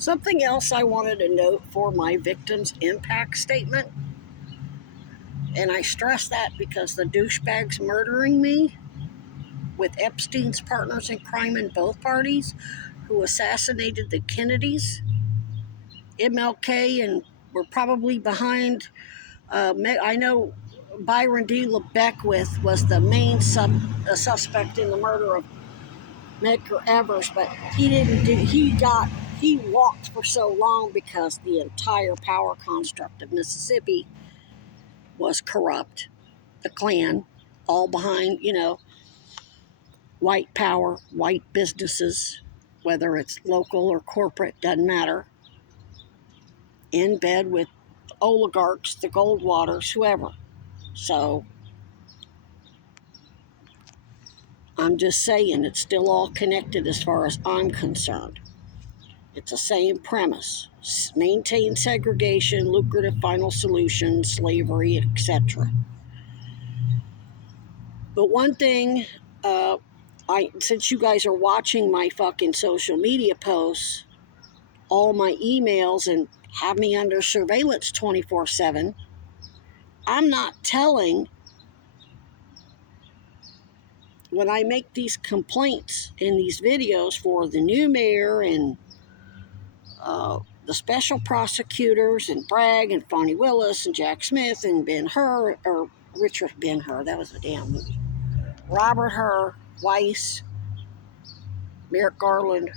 Something else I wanted to note for my victim's impact statement, and I stress that because the douchebags murdering me with Epstein's partners in crime in both parties, who assassinated the Kennedys, MLK, and were probably behind. I know Byron D. LeBeckwith was the main suspect in the murder of Medgar Evers, but he walked for so long because the entire power construct of Mississippi was corrupt. The Klan, all behind, white power, white businesses, whether it's local or corporate, doesn't matter, in bed with oligarchs, the Goldwaters, whoever. So I'm just saying it's still all connected as far as I'm concerned. It's the same premise. Maintain segregation, lucrative final solution, slavery, etc. But one thing, since you guys are watching my fucking social media posts, all my emails, and have me under surveillance 24/7, I'm not telling, when I make these complaints in these videos for the new mayor and the special prosecutors and Bragg and Fonnie Willis and Jack Smith and Ben-Hur, or Richard Ben-Hur, that was a damn movie, Robert Hur, Weiss, Merrick Garland,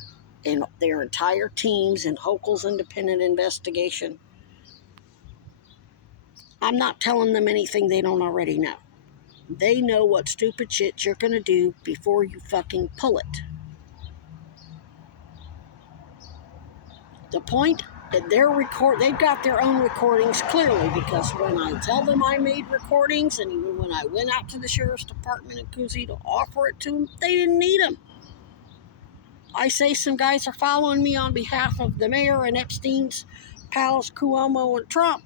and their entire teams and Hochul's independent investigation. I'm not telling them anything they don't already know. They know what stupid shit you're going to do before you fucking pull it. The point that they've got their own recordings clearly, because when I tell them I made recordings, and even when I went out to the sheriff's department in Cousy to offer it to them, they didn't need them. I say some guys are following me on behalf of the mayor and Epstein's pals, Cuomo and Trump.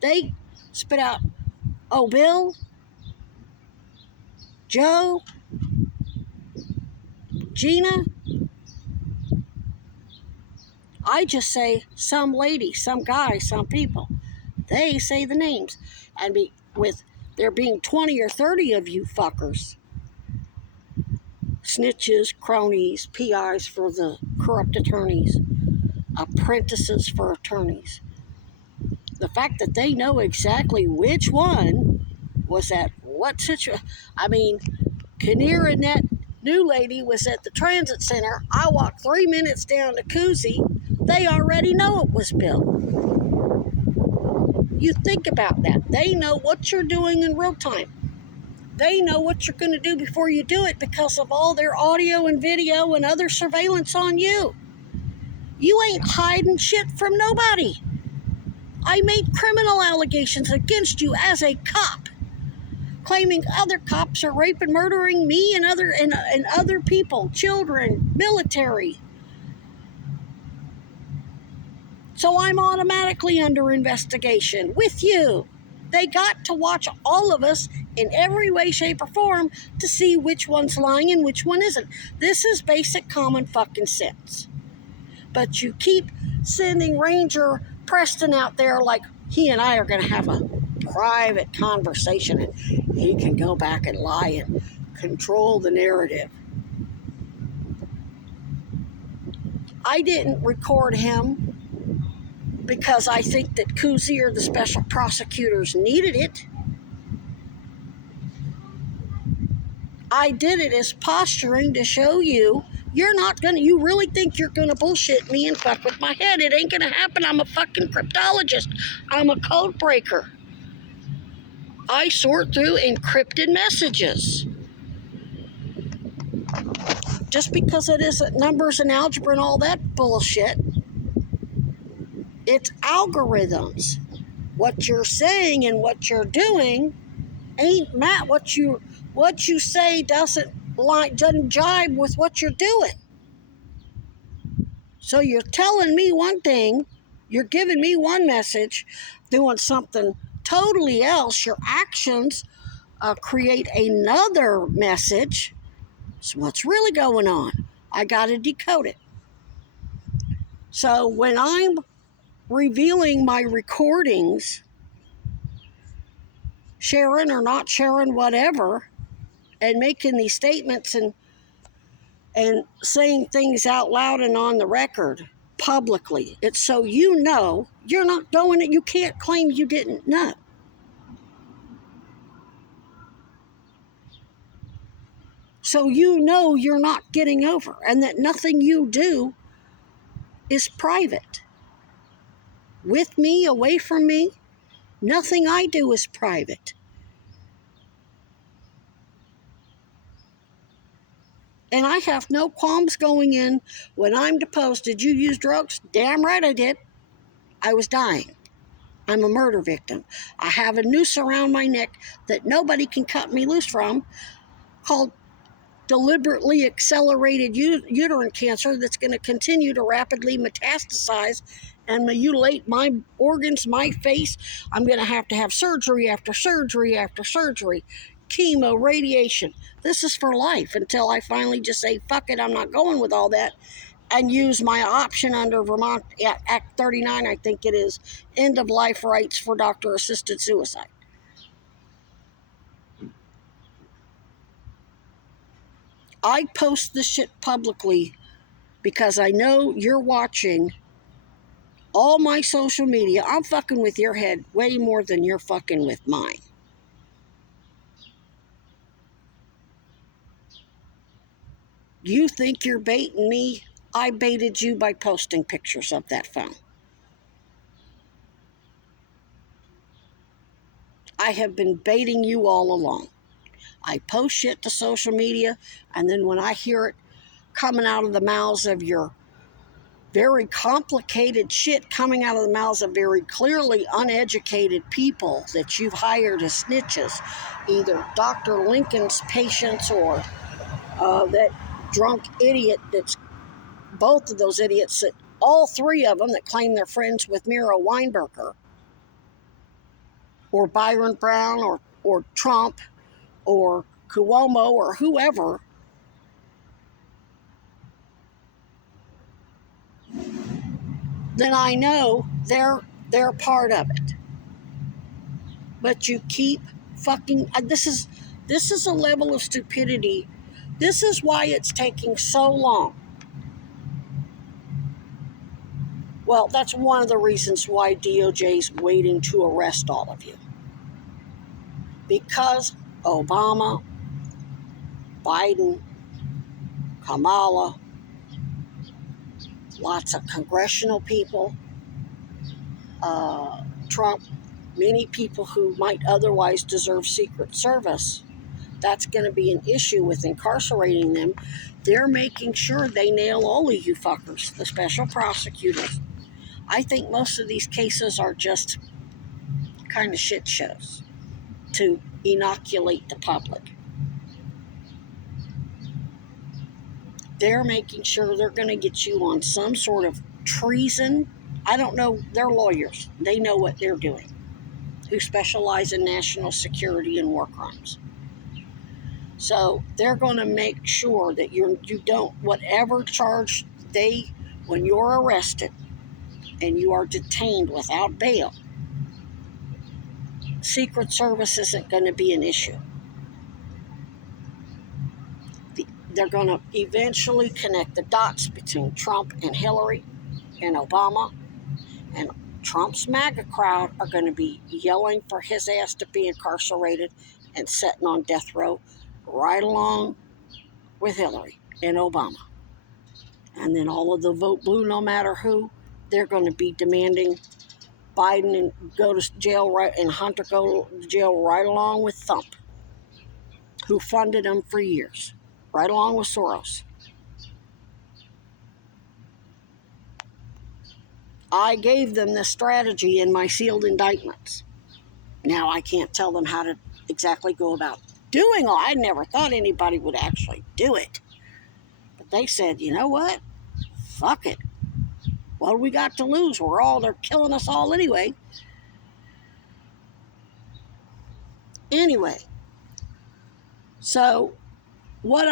They spit out, "Oh, Bill, Joe, Gina." I just say some lady, some guy, some people. They say the names. And with there being 20 or 30 of you fuckers, snitches, cronies, PIs for the corrupt attorneys, apprentices for attorneys, the fact that they know exactly which one was at what situation. I mean, Kinnear and that new lady was at the transit center. I walked 3 minutes down to Cousy. They already know it was Bill. You think about that. They know what you're doing in real time. They know what you're going to do before you do it because of all their audio and video and other surveillance on you. You ain't hiding shit from nobody. I made criminal allegations against you as a cop, claiming other cops are raping, murdering me and other people, children, military. So I'm automatically under investigation with you. They got to watch all of us in every way, shape, or form to see which one's lying and which one isn't. This is basic common fucking sense. But you keep sending Ranger Preston out there like he and I are going to have a private conversation and he can go back and lie and control the narrative. I didn't record him because I think that Cousy or the special prosecutors needed it. I did it as posturing to show you you really think you're gonna bullshit me and fuck with my head. It ain't gonna happen. I'm a fucking cryptologist. I'm a code breaker. I sort through encrypted messages. Just because it isn't numbers and algebra and all that bullshit, it's algorithms. What you're saying and what you're doing ain't Matt. What you say doesn't jibe with what you're doing. So you're telling me one thing, you're giving me one message, doing something totally else. Your actions create another message. So what's really going on? I got to decode it. So when I'm revealing my recordings, sharing or not sharing, whatever, and making these statements and saying things out loud and on the record publicly, it's so you know you're not doing it. You can't claim you didn't know. So you know you're not getting over, and that nothing you do is private. With me, away from me, nothing I do is private. And I have no qualms going in when I'm deposed. Did you use drugs? Damn right I did. I was dying. I'm a murder victim. I have a noose around my neck that nobody can cut me loose from, called deliberately accelerated uterine cancer that's going to continue to rapidly metastasize and mutilate my organs, my face. I'm going to have surgery after surgery after surgery, chemo, radiation. This is for life until I finally just say, fuck it, I'm not going with all that, and use my option under Vermont Act 39, I think it is, end of life rights for doctor-assisted suicide. I post this shit publicly because I know you're watching all my social media. I'm fucking with your head way more than you're fucking with mine. You think you're baiting me? I baited you by posting pictures of that phone. I have been baiting you all along. I post shit to social media, and then when I hear it coming out of the mouths of your very complicated shit coming out of the mouths of very clearly uneducated people that you've hired as snitches, either Dr. Lincoln's patients or that drunk idiot that's both of those idiots, that all three of them that claim they're friends with Mira Weinberger or Byron Brown or Trump or Cuomo or whoever, then I know they're part of it. But you keep fucking this is a level of stupidity. This is why it's taking so long. Well, that's one of the reasons why DOJ's waiting to arrest all of you. Because Obama, Biden, Kamala, lots of congressional people, Trump, many people who might otherwise deserve Secret Service, that's going to be an issue with incarcerating them. They're making sure they nail all of you fuckers, the special prosecutors. I think most of these cases are just kind of shit shows to inoculate the public. They're making sure they're going to get you on some sort of treason. I don't know. They're lawyers. They know what they're doing, who specialize in national security and war crimes. So they're going to make sure that you don't, whatever charge when you're arrested and you are detained without bail, Secret Service isn't going to be an issue. They're going to eventually connect the dots between Trump and Hillary and Obama, and Trump's MAGA crowd are going to be yelling for his ass to be incarcerated and sitting on death row right along with Hillary and Obama. And then all of the vote blue, no matter who, they're going to be demanding Biden and go to jail right, and Hunter go to jail right along with Thump, who funded him for years, right along with Soros. I gave them the strategy in my sealed indictments. Now I can't tell them how to exactly go about doing all. I never thought anybody would actually do it. But they said, you know what? Fuck it. What do we got to lose? They're killing us all anyway. Anyway, so what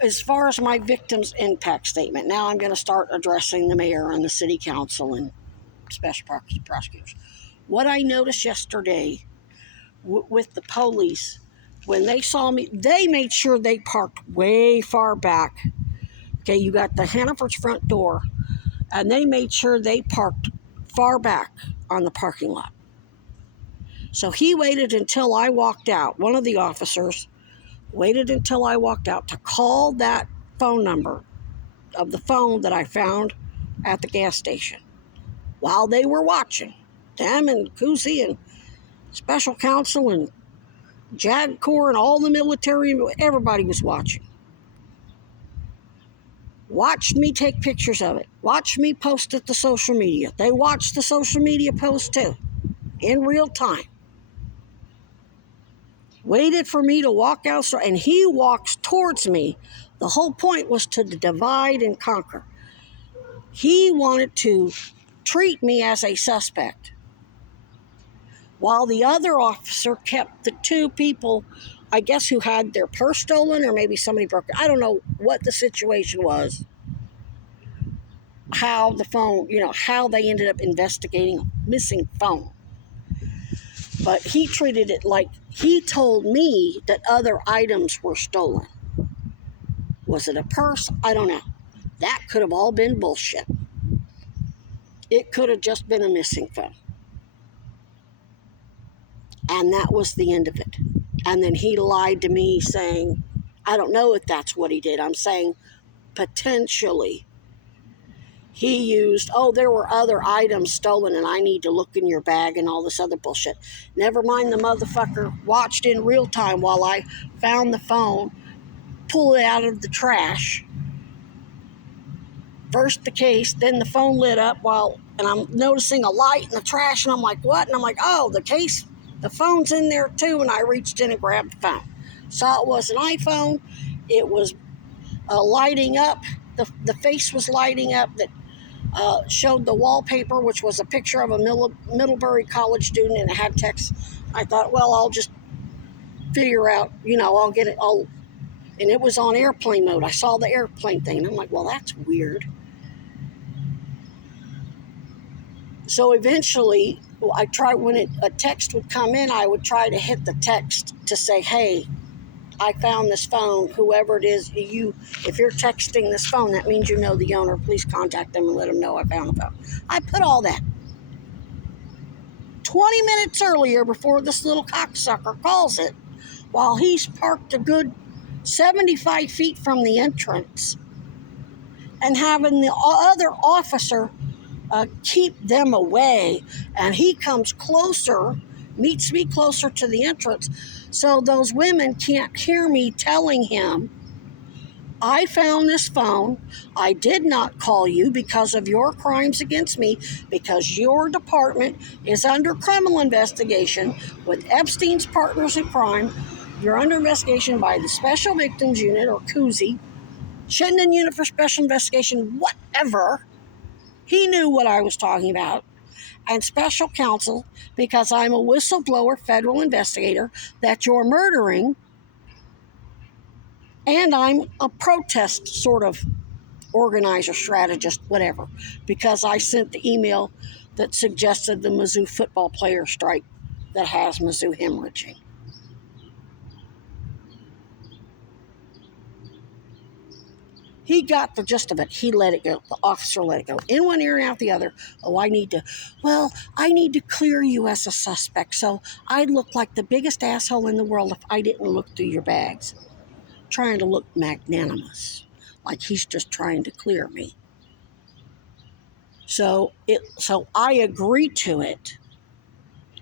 as far as my victim's impact statement, now I'm going to start addressing the mayor and the city council and special prosecutors. What I noticed yesterday with the police, when they saw me, they made sure they parked way far back. Okay, you got the Hannaford's front door, and they made sure they parked far back on the parking lot. So he waited until I walked out. One of the officers waited until I walked out to call that phone number of the phone that I found at the gas station while they were watching. Them and Kuzi and special counsel and JAG Corps and all the military, everybody was watching. Watched me take pictures of it. Watched me post it to social media. They watched the social media post too, in real time. Waited for me to walk out, and he walks towards me. The whole point was to divide and conquer. He wanted to treat me as a suspect, while the other officer kept the two people, I guess, who had their purse stolen, or maybe somebody broke it. I don't know what the situation was, how the phone, how they ended up investigating a missing phone. But he treated it like he told me that other items were stolen. Was it a purse? I don't know. That could have all been bullshit. It could have just been a missing phone. And that was the end of it. And then he lied to me saying, I don't know if that's what he did. I'm saying potentially he used, there were other items stolen and I need to look in your bag and all this other bullshit. Never mind, the motherfucker watched in real time while I found the phone, pull it out of the trash. First the case, then the phone lit up and I'm noticing a light in the trash, and I'm like, what? And I'm like, the case, the phone's in there too, and I reached in and grabbed the phone. Saw it was an iPhone. It was lighting up. The face was lighting up that showed the wallpaper, which was a picture of a Middlebury College student, and it had text. I thought, I'll just figure out, I'll get it. And it was on airplane mode. I saw the airplane thing, and I'm like, that's weird. So eventually, I tried, when a text would come in, I would try to hit the text to say, hey, I found this phone. Whoever it is, if you're texting this phone, that means you know the owner. Please contact them and let them know I found the phone. I put all that. 20 minutes earlier, before this little cocksucker calls it, while he's parked a good 75 feet from the entrance, and having the other officer keep them away, and he comes closer, meets me closer to the entrance, so those women can't hear me telling him, I found this phone. I did not call you because of your crimes against me, because your department is under criminal investigation with Epstein's partners in crime. You're under investigation by the Special Victims Unit, or Kuzi, Chittenden Unit for Special Investigation, whatever. He knew what I was talking about. And special counsel, because I'm a whistleblower federal investigator that you're murdering. And I'm a protest sort of organizer, strategist, whatever, because I sent the email that suggested the Mizzou football player strike that has Mizzou hemorrhaging. He got the gist of it. He let it go. The officer let it go. In one ear and out the other. I need to clear you as a suspect. So I'd look like the biggest asshole in the world if I didn't look through your bags. Trying to look magnanimous. Like he's just trying to clear me. So I agree to it.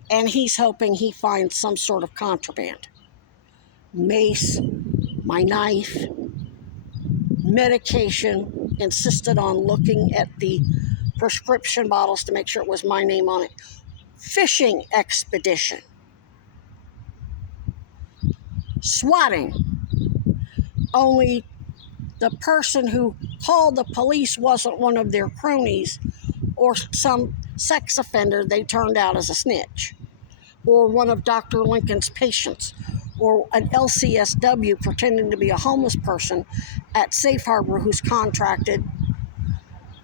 And he's hoping he finds some sort of contraband. Mace, my knife, medication, insisted on looking at the prescription bottles to make sure it was my name on it. Fishing expedition. Swatting. Only the person who called the police wasn't one of their cronies or some sex offender they turned out as a snitch, or one of Dr. Lincoln's patients, or an LCSW pretending to be a homeless person at Safe Harbor who's contracted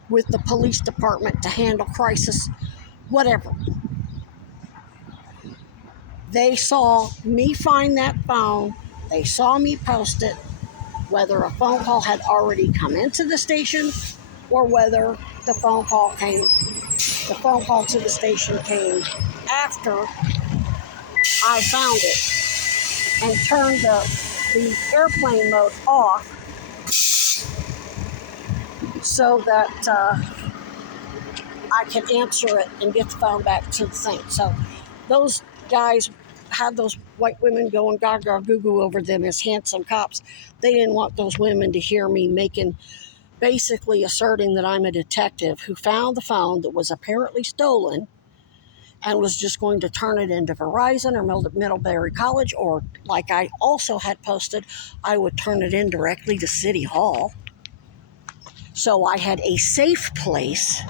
with the police department to handle crisis, whatever. They saw me find that phone. They saw me post it, whether a phone call had already come into the station or whether the phone call to the station came after I found it and turned the airplane mode off so that I could answer it and get the phone back to the thing. So those guys had those white women going gaga goo goo over them as handsome cops. They didn't want those women to hear me basically asserting that I'm a detective who found the phone that was apparently stolen and was just going to turn it into Verizon or Middlebury College, or like I also had posted, I would turn it in directly to City Hall. So I had a safe place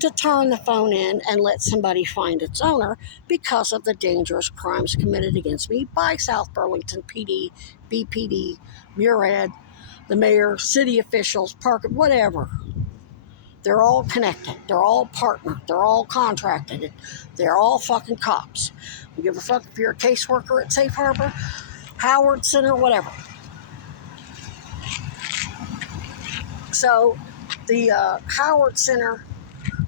to turn the phone in and let somebody find its owner because of the dangerous crimes committed against me by South Burlington PD, BPD, Murad, the mayor, city officials, park, whatever. They're all connected. They're all partnered. They're all contracted. They're all fucking cops. We give a fuck if you're a caseworker at Safe Harbor, Howard Center, whatever. So the Howard Center,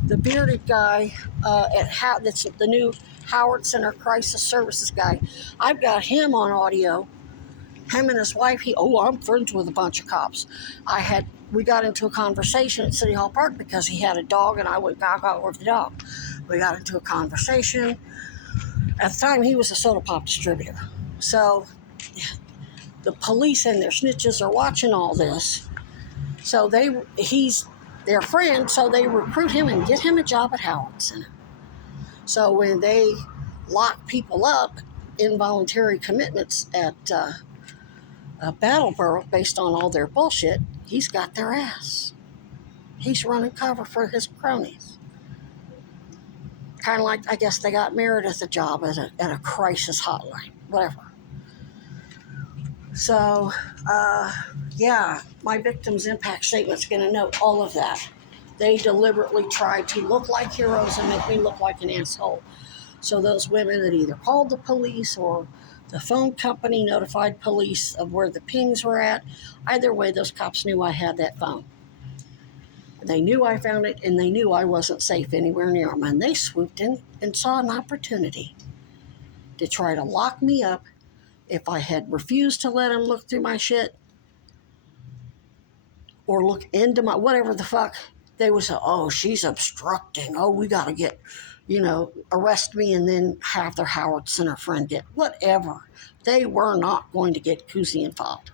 the bearded guy that's the new Howard Center Crisis Services guy, I've got him on audio. Him and his wife, I'm friends with a bunch of cops. We got into a conversation at City Hall Park because he had a dog and I went gaga over the dog. We got into a conversation. At the time, he was a soda pop distributor. So the police and their snitches are watching all this. So he's their friend, so they recruit him and get him a job at Howard Center. So when they lock people up, involuntary commitments at Battleboro based on all their bullshit, he's got their ass. He's running cover for his cronies. Kind of like, I guess they got Meredith a job at a crisis hotline, whatever. So, my victim's impact statement's going to note all of that. They deliberately tried to look like heroes and make me look like an asshole. So those women that either called the police or the phone company notified police of where the pings were at, either way, those cops knew I had that phone. They knew I found it, and they knew I wasn't safe anywhere near them. And they swooped in and saw an opportunity to try to lock me up if I had refused to let them look through my shit or look into my whatever the fuck. They would say, oh, she's obstructing. Oh, we got to get, arrest me and then have their Howard Center friend get whatever. They were not going to get koozie and fobbed.